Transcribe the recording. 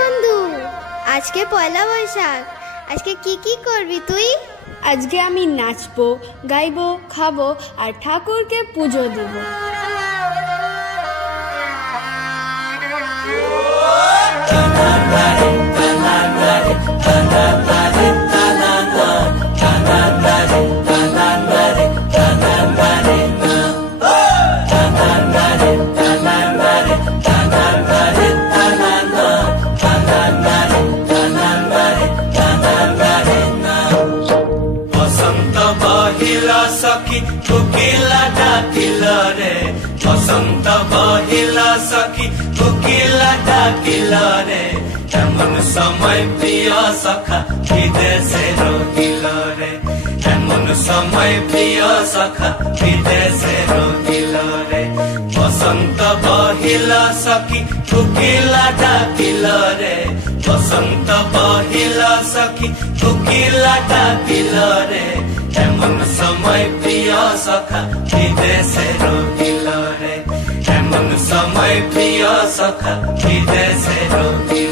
বন্ধু, আজকে পয়লা বৈশাখ। আজকে কি করবি তুই? আজকে আমি নাচবো, গাইবো, খাবো আর ঠাকুরকে পুজো দেব। सखी कोकिला डाकिल रे, बसंत बहिला सखी कोकिला डाकिल रे, एमन समय प्रिय सखा विदेशे रोगिल रे, एमन समय प्रिय सखा विदेशे रोगिल रे, बसंत बहिला सखी कोकिला डाकिल रे, बसंत बहिला सखी कोकिला डाकिल रे, एमन समय प्रिय सखा विदेशे रोगिल रे, एमन समय प्रिय सखा विदेशे रोगिल